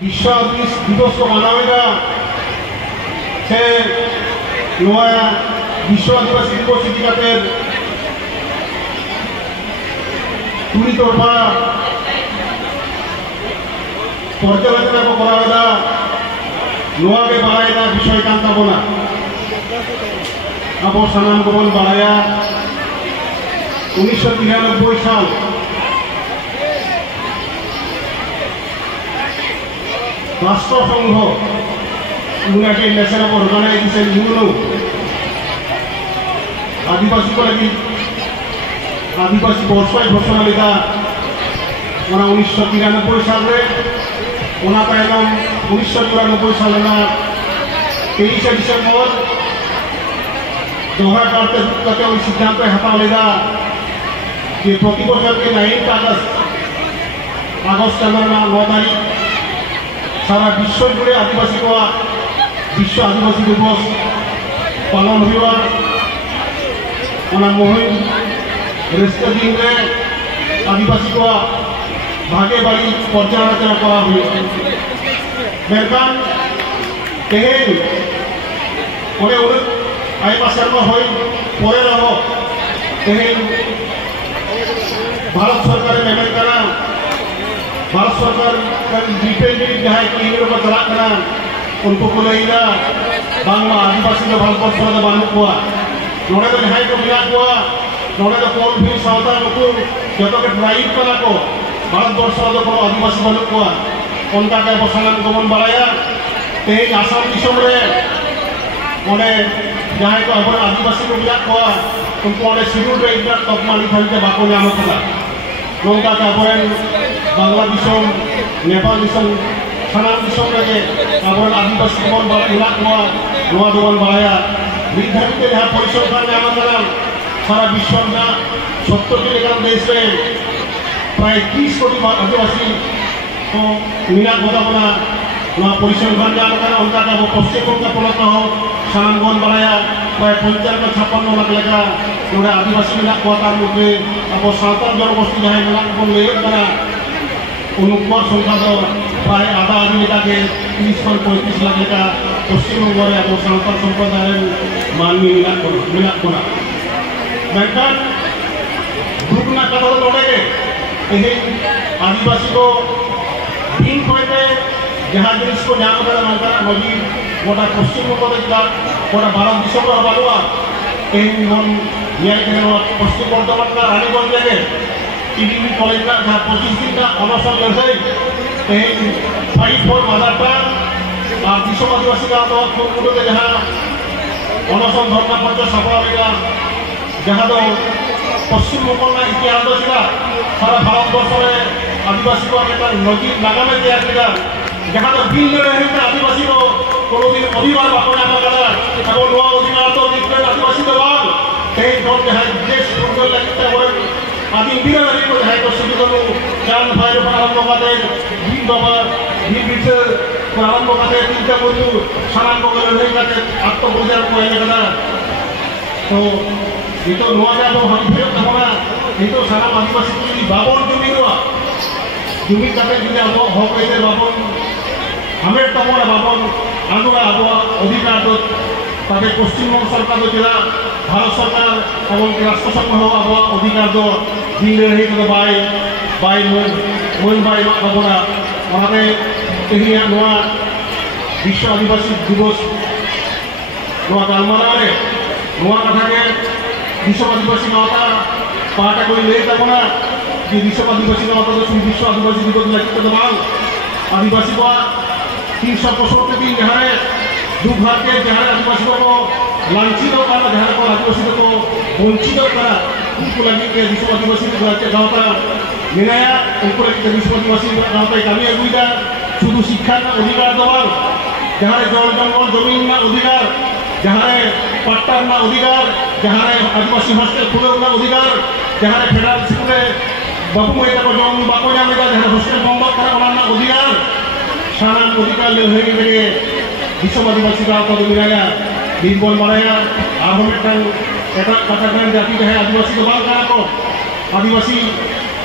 विश्व आदिवासी दिवस को मनावेगा से विश्व आदिवासी दिवस इतिकाते तुरी तोड़पा पर्यालोचना को करावेगा नोआ के बारायना विषय कान ताबोना अब सानाम को बन बाराया 1993 साल राष्ट्रसंघ united nation of organisation UNO आदिवासी को लगी आदिवासी वर्षाय घोषणा लेगा 1993 साल में उना तायम 1994 साल में 23 डिसेम्बर 2004 के सिद्धांत हटा लेगा कि प्रति बच्चों के 9 अगस्त 9 तारीख सारा विश्व जुड़े आदिवासी को विश्व आदिवासी दिवस पालन हुआ मुहिम रेस्टे दिन में आदिवासी को भागे बाड़ी पर्यालोचना करा हुई मेरकान तेहेन ओने आयमा शर्मा होई परे रहो तेहेन भारत सरकार में मेरकाना भारत सरकार डिपेंडेंट जहाँ की को चला करना उनको को लेगा बांग्ला आदिवासी को भारत वर्ष में बांध हुआ नोड़े तो जहाँ को मिला हुआ नोड़े तो कौन भी सावता को जब के ट्राइब कला को भारत वर्ष में को आदिवासी बांध हुआ उनका क्या बसालन को मन बढ़ाया तेज आसाम की सोमरे उन्हें जहाँ को अब आदिवासी को मिला हुआ उनको उन्हें शिड्यूल रेंज का तकमाली फैलते बाको जाना पड़ा नौका का बांग्ला दिसम नेपाल दिसम सानाम दिसम लगे अब आदिवासी को इलाक हुआ नवा दोबन बढ़ाया निर्धारित जहाँ परिसंख्यान में आना सारा विश्व में 70 के लेकर देश में प्राय 30 कोटी आदिवासी को मिला होता बना नवा परिसंख्यान में आना उनका का वो पश्चिम का पलट हो सानाम बढ़ाया प्राय 55 लाख लेगा नोड़ा आदिवासी मिला हुआ तार मुझे अब सावताल जनगोष्ठी जहाँ मिला को ले करा उनको संख्या तो प्राय आधा आदमी लेकर के 30-35 लाख लेकर पश्चिम बंग में अब सावताल संप्रदाय मानवी मिला कोना मेरकान ग्रुप ना कथा लड़े के आदिवासी को दिन कोई जहाँ जिनिस को नाम करा नौका नदी गोटा पश्चिम बंग का गोटा भारत दिशा को हवालुआ न्याय के पश्चिम बर्धमान का रानीगंज लगे टीवी कॉलेज का जहाँ 25 दिन का अनशन लड़े 5-4 मदारटा और दिशा आदिवासी का तो खुद जहाँ अनशन धरना पंच सफल लेगा जहाँ तो पश्चिम बंगाल का इतिहास का सारा भारत वर्ष में आदिवासी को नदी नागालैंड तैयार किया जहाँ तो बिल रहे आदिवासी को कोनो दिन अधिकार बाको नाम करा अब नवा अधिकार तो दिखते आदिवासी तो बाग कहीं जोर जहाँ देश उनको लगता है आदि बिना लगे को जहाँ तो सभी को जान भाई प्रारंभ करते दिन बाबा दिन बीच प्रारंभ करते चिंता बोलूं सामान को कर नहीं करते अब तो बोल जाए कोई नहीं करना तो ये तो नवा जा तो हम फिर हमारा ये तो सारा आदिवासी की बाबों जमीन हुआ जमीन करते जिन्हें अब हो गए थे बाबों हमें तमोरा बाबों आंदोलन अब अधिकार तो ताकि पश्चिम बंग सरकार तो चला भारत सरकार এবং রাষ্ট্রসংঘ अब अधिकार तो दिन रही तो बाई मोइन बाई खबरा वहाँ तेहिया नवा विश्व आदिवासी दिवस नवा गालमारा नवा कथा के विश्व आदिवासी नौता पाटा कोई ले तबना कि विश्व आदिवासी नौता तो विश्व आदिवासी दिवस लगते दबाव आदिवासी को 365 दिन जहाँ दुर्भाग के जहाँ आदिवासियों को लांछित करा जहाँ को आदिवासियों को वंचित करा उनको लगे कि विश्व आदिवासी गाँवता मिलाया उनको लगे विश्व आदिवासी गाँवता कमी अगुईदा शुद्ध शिक्षा का अधिकार दबाव जहाँ जल जंगल जमीन ना अधिकार जहाँ पट्टार ना अधिकार जहाँ आदिवासी हॉस्टेल खुले अधिकार जहाँ फेडरल स्कूल बाबू महिला को जम बाको जामेगा जहाँ हॉस्टेल बंद करा अधिकार सारा अधिकार ले विश्व आदिवासी गाँव को मिलाया दिन बन बढ़ाया और कथा जाति है आदिवासी को बाल करा को आदिवासी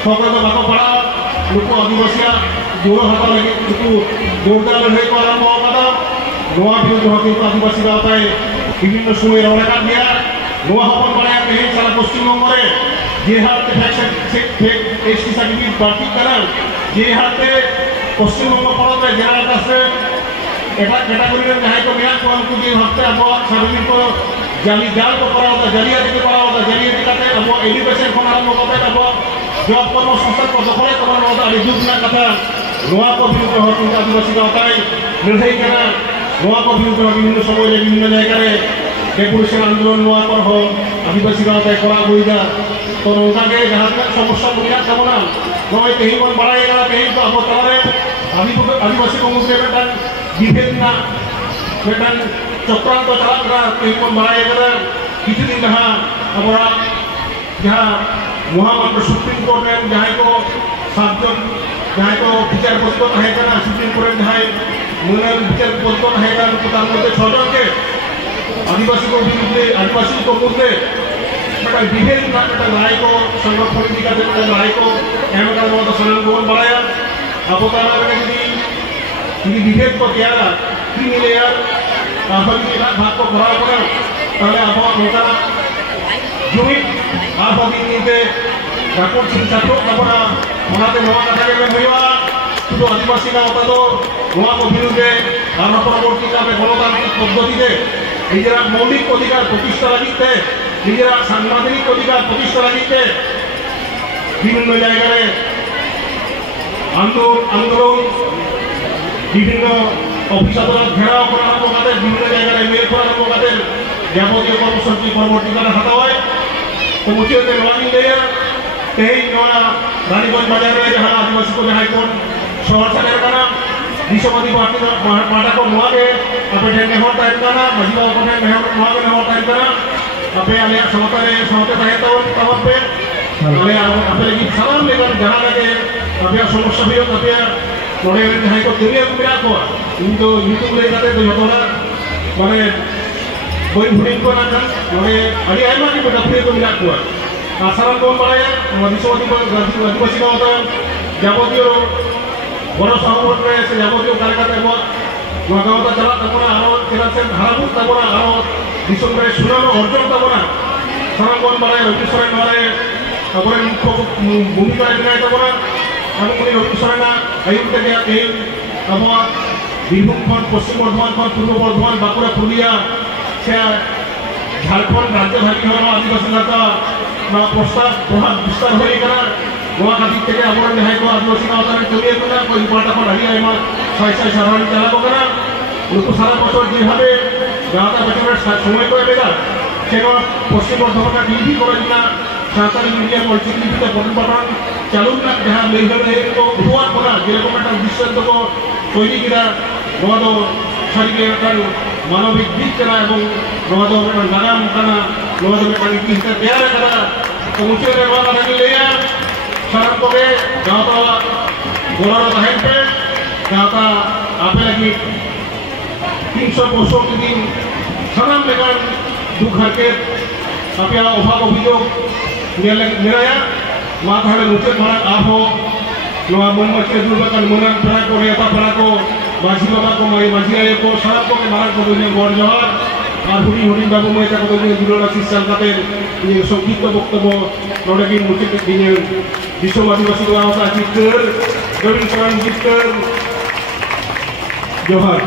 সকলে বাকো পাড়া লোক আদিবাসীরা ᱡᱳᱲ ᱦᱟᱛᱟᱣ ᱞᱟᱹᱜᱤᱫ ᱩᱱᱠᱩ ᱡᱳᱨᱫᱟᱨ ᱞᱟᱹᱲᱦᱟᱹᱭ ᱠᱚ ᱟᱨᱟᱢᱵᱚ ᱟᱠᱟᱫᱟ ᱱᱚᱣᱟ ᱵᱤᱨᱩᱫᱽ ᱦᱚᱸ ᱠᱤᱱᱛᱩ ᱟᱹᱫᱤᱵᱟᱹᱥᱤ ᱜᱟᱶᱛᱟᱭ ᱵᱤᱵᱷᱤᱱᱱᱚ ᱥᱚᱢᱚᱭ ᱨᱚᱲ ᱟᱠᱟᱫ ᱜᱮᱭᱟ ᱱᱚᱣᱟ ᱦᱚᱸᱵᱚᱱ ᱵᱟᱲᱟᱭᱟ ᱛᱮᱦᱮᱧ ᱥᱟরা পশ্চিমবঙ্গ রে যে হারতে ফেক এসটি সার্টিফিকেট বাড়তি করার যে হারতে পশ্চিমবঙ্গ পড়াতে জেনারেল কাস্টে এটা ক্যাটাগরি রে যাই কো মেয়াদ को उनको যে হারতে আবো সার্টিফিকেট को জালি জাল को করা होता জালিয়াতি করা होता জালিয়াতি কাতে আবো এডুকেশন কোন আরম্ভ করতে আবো জব কর্মসংস্থান को দখলে করা होता আদি দুধনা কথা নোয়া को বিরুদ্ধে হচ্ছে আদিবাসী গাঁওতায় লড়াই করা নোয়া को বিরুদ্ধে বিভিন্ন সময়ে বিভিন্ন জায়গায় डेपुटेशन आंदोलन নোয়া पर हो आदिवासी गाँव करा हुईगा तो उनके जहाँ तक समस्या बुनियाद तबना नए तेही बन बढ़ाएगा तेही तो अब तलारे आदिवासी को मुद्दे बेटन विभेदना बेटन चक्रांत चला करा तेही बन बढ़ाएगा किसी दिन जहाँ अब जहाँ महामात्र सुप्रीम कोर्ट में जहाँ को सातजन जहाँ को विचारपति को रहेगा सुप्रीम कोर्ट में जहाँ मूल विचारपति को रहेगा तार मध्य 6 जन के आदिवासी को विरुद्ध आदिवासी को मुद्दे विभेद राय को संरक्षण दिखाते राय को एम सनाम को बढ़ाया अब विभेद को क्या क्रिमिलेयर भाग को भरा पड़ा ताहले अब नौका जुमित आबादी राकोट चिंताको तबना ओनाते नवा कथा के होइबा शुधु आदिवासी गाँव तो नवा को विरुद्धे आर परवर्ती काले गणतांत्रिक पद्धतिते নিজেরা মৌলিক অধিকার প্রতিষ্ঠা লাগিতে নিজেরা সাংবিধানিক অধিকার প্রতিষ্ঠা লাগিতে বিভিন্ন জায়গায় আন্দোলন বিভিন্ন অফিস আদালত ঘেরাও করা আরম্ভ বিভিন্ন জায়গায় মেল করা আরম্ভ যাবতীয় কর্মসূচি পরবর্তীকালে হাতা হয় তো মুচিতে নওয়ানি দেয়া তেই নয়া রানীগঞ্জ বাজারে যাহা আদিবাসী को जहाँ कोन शहर सागर का विश्ववादी पार्टी को नुआगे अपने ठेंगे हो टाइम का ना मजीबा को ठेंगे नुआगे हो टाइम का ना अपने अले समते ताहे तब पे अले अपने लगी सलाम लेकर जहाँ लगे अपने समस्या भी हो अपने नोड़े जहाँ को दुनिया को मिला को इनको यूट्यूब ले जाते तो जोड़ा माने कोई भूलिंग को ना कर नोड़े अली आयमा की बदफे को मिला को आसाराम कौन बढ़ाया विश्ववादी आदिवासी का होता जाबतीय बड़ो सहमत में से जाबतीय कार्यकर्ता को गाँव चला तबना आरो चला से हाराबुत तबना आरो दिसम रे सुनानो अर्जन तबना सारा कोन बारे ऑफिसर मारे अपने मुख्य भूमिका निभाए तबना हम कोई ऑफिसर ना आयुक्त के ए अब बीरभूम खन पश्चिम बर्धमान खन पूर्व बर्धमान बांकुड़ा पुरुलिया से झारखंड राज्यभागी हमारा आदिवासी नेता प्रस्ताव प्रभाव विस्तार होई करा नवा खातिर থেকে আমরা দেখাই को आदिवासी गाँव में चलिए करा कोई पाटा पर हरिया एमा साइसा साधारण चला को करा उनको सारा बছর যেভাবে গাঁওটা বছরের সময় করে বেলা সেটা পশ্চিম বর্ধমানটা টিভি করে না সাঁতারি মিডিয়া মল্টিমিডিয়া বটন চালুন না যাহা লেভেলে তো উপহার করা যেরকম একটা দৃষ্টান্ত তৈরি করা নওয়া দো শরীরের কারণ মানবিক দিক করা এবং নওয়া দো নাগাম কানা নওয়া দো একটা নীতি তৈরি করা তো মুছে নওয়া কানা লিয়া सारा को गाँव गोला तहन पे गाँव आपे लगी 365 दिन सामान लेकर दुख हरके आपे अभाव अभियोग निराया माँ थाने मुझे मारा आप हो नवा मन मचे दुर्गा का मनन पड़ा को नेता पड़ा को माझी बाबा को मारी माझी आये को सारा को के मारा को दुनिया गौर जवार और हुडी हुडी बाबू में तक तो दुनिया जुड़ना सिस्टम काते ये संगीत वक्तव्य नोड़े की मुझे दिने विश्व आदिवासी गाँव का चित्र गरीब सरान चित्र जोहार।